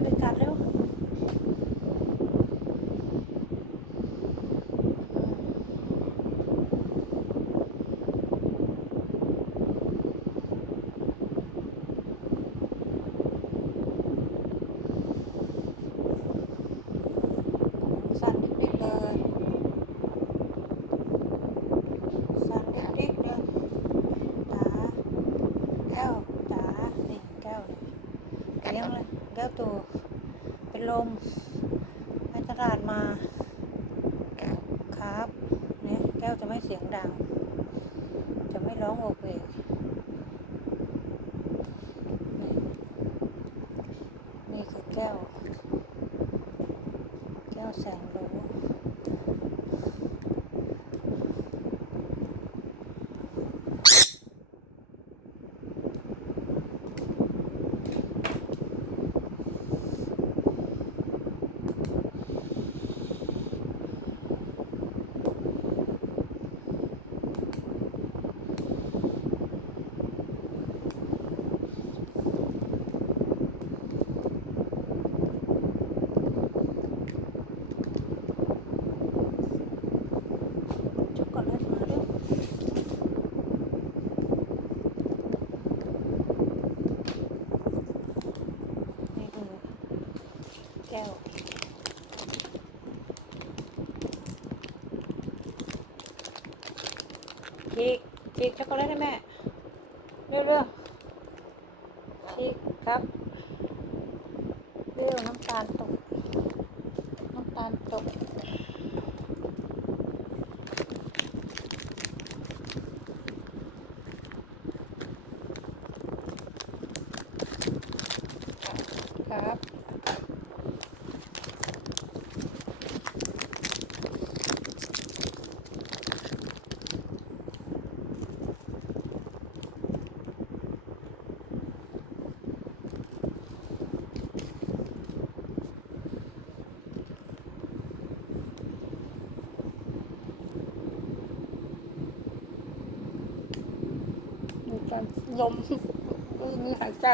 meu แก้วตัวเป็นลมไปตลาดมาครับเนี่ยแก้วจะไม่เสียงดัง จะไม่ร้องโอเวกนี่นี่คือแก้ว แก้วแสงรู้ ช็อกโกแลตมาเร็วนี่ดู แก้วฉีกพีกช็อกโกแลตให้แม่ เร็วเร็วฉีกครับ เร็วน้ำตาลตก น้ำตาลตก ลมมีหายใจ